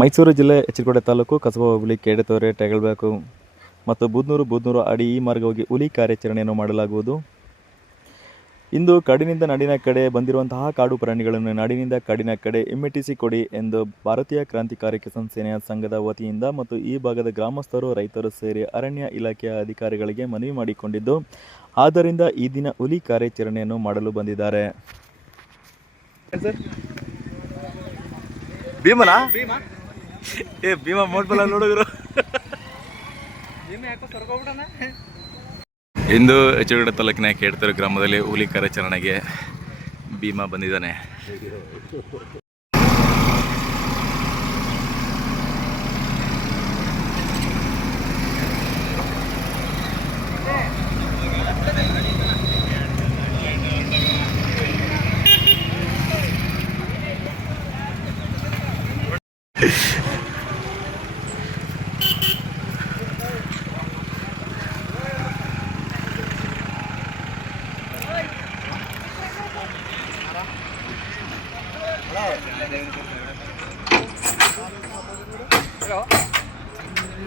ಮೈಸೂರು ಜಿಲ್ಲೆ ಎಚ್ಚರಿಕೋಟೆ ತಾಲೂಕು ಕಸಬಾ ಹುಲಿ ಕೆಡೆತೊರೆ, ಟೆಗಳ್ಬೇಕು ಮತ್ತು ಬುದ್ನೂರು ಬುದ್ನೂರು ಅಡಿ ಈ ಮಾರ್ಗವಾಗಿ ಹುಲಿ ಕಾರ್ಯಾಚರಣೆಯನ್ನು ಮಾಡಲಾಗುವುದು. ಇಂದು ಕಾಡಿನಿಂದ ನಾಡಿನ ಕಡೆ ಬಂದಿರುವಂತಹ ಕಾಡು ಪ್ರಾಣಿಗಳನ್ನು ನಾಡಿನಿಂದ ಕಾಡಿನ ಕಡೆ ಹಿಮ್ಮೆಟ್ಟಿಸಿ ಕೊಡಿ ಎಂದು ಭಾರತೀಯ ಕ್ರಾಂತಿಕಾರಿ ಕಿಸಾನ್ ಸೇನೆಯ ಸಂಘದ ವತಿಯಿಂದ ಮತ್ತು ಈ ಭಾಗದ ಗ್ರಾಮಸ್ಥರು, ರೈತರು ಸೇರಿ ಅರಣ್ಯ ಇಲಾಖೆಯ ಅಧಿಕಾರಿಗಳಿಗೆ ಮನವಿ ಮಾಡಿಕೊಂಡಿದ್ದು, ಆದ್ದರಿಂದ ಈ ದಿನ ಹುಲಿ ಕಾರ್ಯಾಚರಣೆಯನ್ನು ಮಾಡಲು ಬಂದಿದ್ದಾರೆ. ಏ ಭೀಮ ಮೋಟ್ಬಲ್ಲ ನೋಡಿದ್ರು ಇಂದು ಹೆಚ್ಚುಗಡ ತಾಲೂಕಿನ ಕೇಡ್ತರು ಗ್ರಾಮದಲ್ಲಿ ಹುಲಿ ಕಾರ್ಯಾಚರಣೆಗೆ ಭೀಮಾ ಬಂದಿದ್ದಾನೆ.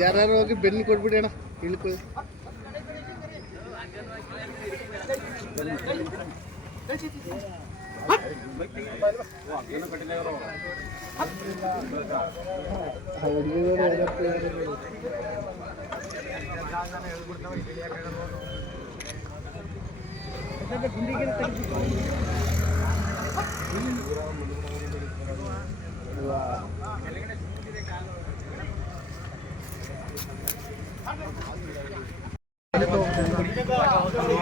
ಯಾರು ಹೋಗಿ ಬೆನ್ನು ಕೊಟ್ಬಿಡಿ ಅಣ್ಣ ಇಳ್ಕೊಳ್ಳಿ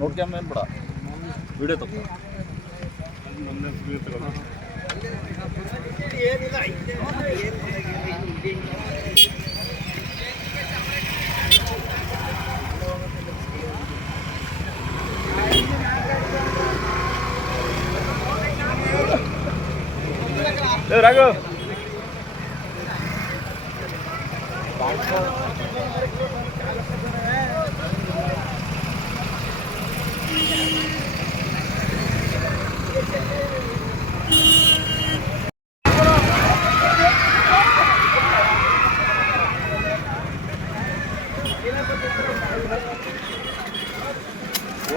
ನೋಡ್ಕೊಂಬ ಏನ್ ಬಿಡ ವಿಡಿಯೋ ತಗೋ ಏ ರಾಘವ್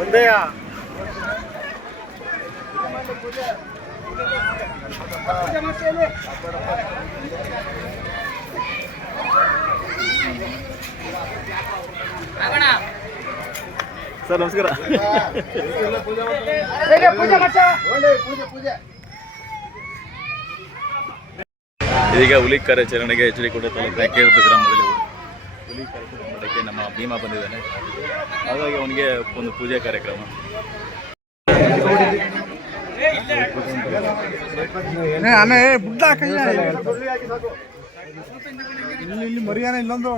ಒಂದೇಯಾ? ಸರ್ ನಮಸ್ಕಾರ. ಇದೀಗ ಹುಲಿ ಕಾರ್ಯಾಚರಣೆಗೆ ಎಚ್ಚರಿಕೆ ತಾಲೂಕಿನ ಕೇರಳ ಗ್ರಾಮದಲ್ಲಿ ಭೀಮಾ ಬಂದಿದ್ದಾನೆ. ಹಾಗಾಗಿ ಅವನಿಗೆ ಒಂದು ಪೂಜೆ ಕಾರ್ಯಕ್ರಮ. ಇಲ್ಲಿ ಮರಿಯಾನ ಇಲ್ಲೊಂದು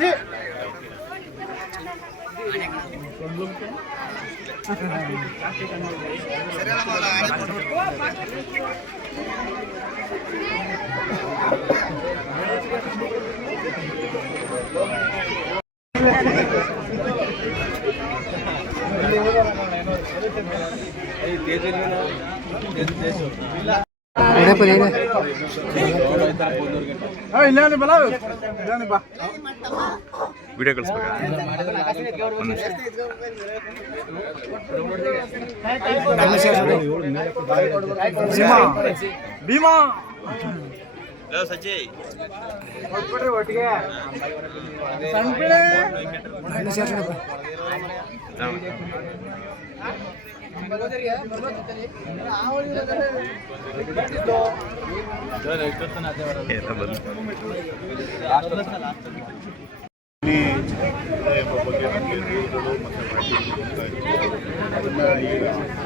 ಏ, ಇಲ್ಲೇ ಬಲ. ಇಲ್ಲೇ ಬಾ. ವಿಡಿಯೋ ಕಳಿಸ್ಬೇಕಾ? ಭೀಮಾ. ಕೊಟ್ಬಿಡ್ರಿ ಒಟ್ಟಿಗೆ. ಸಣ್ಣ ಬಗ್ಗೆ ನಮಗೆ ಮತ್ತು ಮಾಹಿತಿ ಈಗ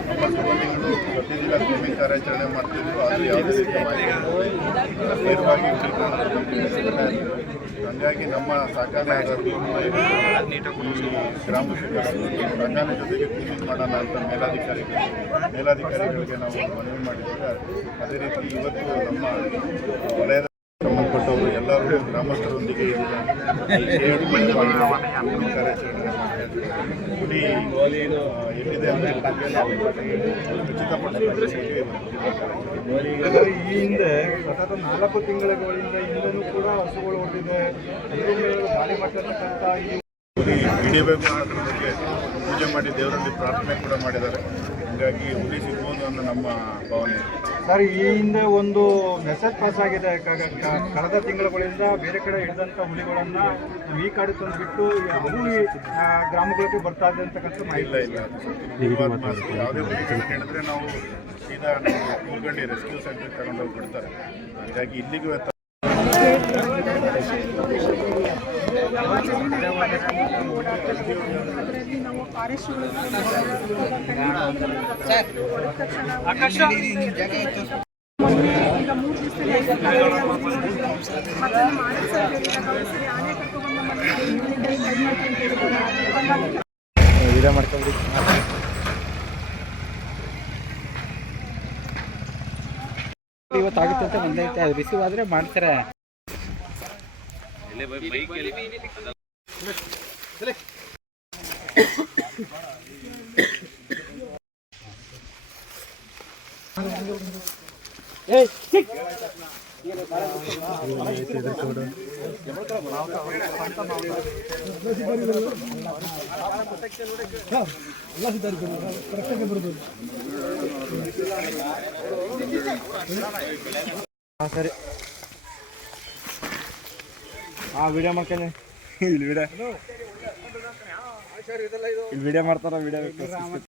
ನಮ್ಮ ಸಿಬ್ಬಂದಿಗಳು ಪ್ರತಿದಿನ ಕ್ರಮಿಕ ಕಾರ್ಯಾಚರಣೆ ಮಾಡ್ತಿದ್ರು ಅದು ಯಾವುದೇ ರೀತಿಯ ನೇರವಾಗಿ ತಿಳ್ಕೊಂಡು ಹಂಗಾಗಿ ನಮ್ಮ ಸಹಕಾರ ಗ್ರಾಮ ಸಂಘಾನ ಜೊತೆಗೆ ಕೂಲಿ ಮಾಡೋಣ ಅಂತ ಮೇಲಾಧಿಕಾರಿಗಳು, ಮೇಲಾಧಿಕಾರಿಗಳಿಗೆ ನಾವು ಮನವಿ ಮಾಡಿದಾಗ ಅದೇ ರೀತಿ ಇವತ್ತು ನಮ್ಮ ವಲಯದ ಸಂಬಂಧಪಟ್ಟವರು ಎಲ್ಲರೂ ಗ್ರಾಮಸ್ಥರೊಂದಿಗೆ. ಗುಡಿ ಎಲ್ಲಿದೆ ಈ ಹಿಂದೆ ಸತತ ನಾಲ್ಕು ತಿಂಗಳುಗಳಿಂದ ಹಿಂದೆನೂ ಕೂಡ ಹಸುಗಳು ಹೊರಟಿದೆ ಗಾಳಿ ಈ ಗುಡಿ ಅನ್ನೋದ್ರ ಬಗ್ಗೆ ಪೂಜೆ ಮಾಡಿ ದೇವರಲ್ಲಿ ಪ್ರಾರ್ಥನೆ ಕೂಡ ಮಾಡಿದ್ದಾರೆ. ಹೀಗಾಗಿ ಹುಲಿ ಸಿಗ್ಬೋದು ಅನ್ನೋ ನಮ್ಮ ಭಾವನೆ ಸರ್ ಈ ಹಿಂದೆ ಒಂದು ಮೆಸೇಜ್ ಪಾಸ್ ಆಗಿದೆ. ಕಳೆದ ತಿಂಗಳುಗಳಿಂದ ಬೇರೆ ಕಡೆ ಹಿಡಿದಂಥ ಹುಲಿಗಳನ್ನ ಈ ಕಾಡು ತಂದುಬಿಟ್ಟು ಆ, ಗ್ರಾಮಗಳಿಗೆ ಬರ್ತಾ ಇದೆ ಅಂತಕ್ಕಂಥ ಇಲ್ಲ ಮಾಹಿತಿ ಇಲ್ಲ. ಯಾವುದೇ ಹುಲಿಗಳನ್ನ ಹಿಡಿದ್ರೆ ನಾವು ಸೀದಾ ಕೂರ್ಗಂಡಿ ರೆಸ್ಕ್ಯೂ ತಗೊಂಡು ತಗೊಂಡೋಗಿ ಬಿಡ್ತಾರೆ. ಹಾಗಾಗಿ ಇಲ್ಲಿಗೂ ಫಾರೆಸ್ಟ್ ಬಂದೈತೆ. ಅದು ರಿಸೀವ್ ಆದರೆ ಮಾಡ್ತಾರೆ. ಸರಿ ಆ ವಿಡಿಯೋ ಮಾಡ್ಕೊಂಡೆ. ಇಲ್ಲಿ ವಿಡಿಯೋ ವಿಡಿಯೋ ಮಾಡ್ತಾರ ವಿಡಿಯೋ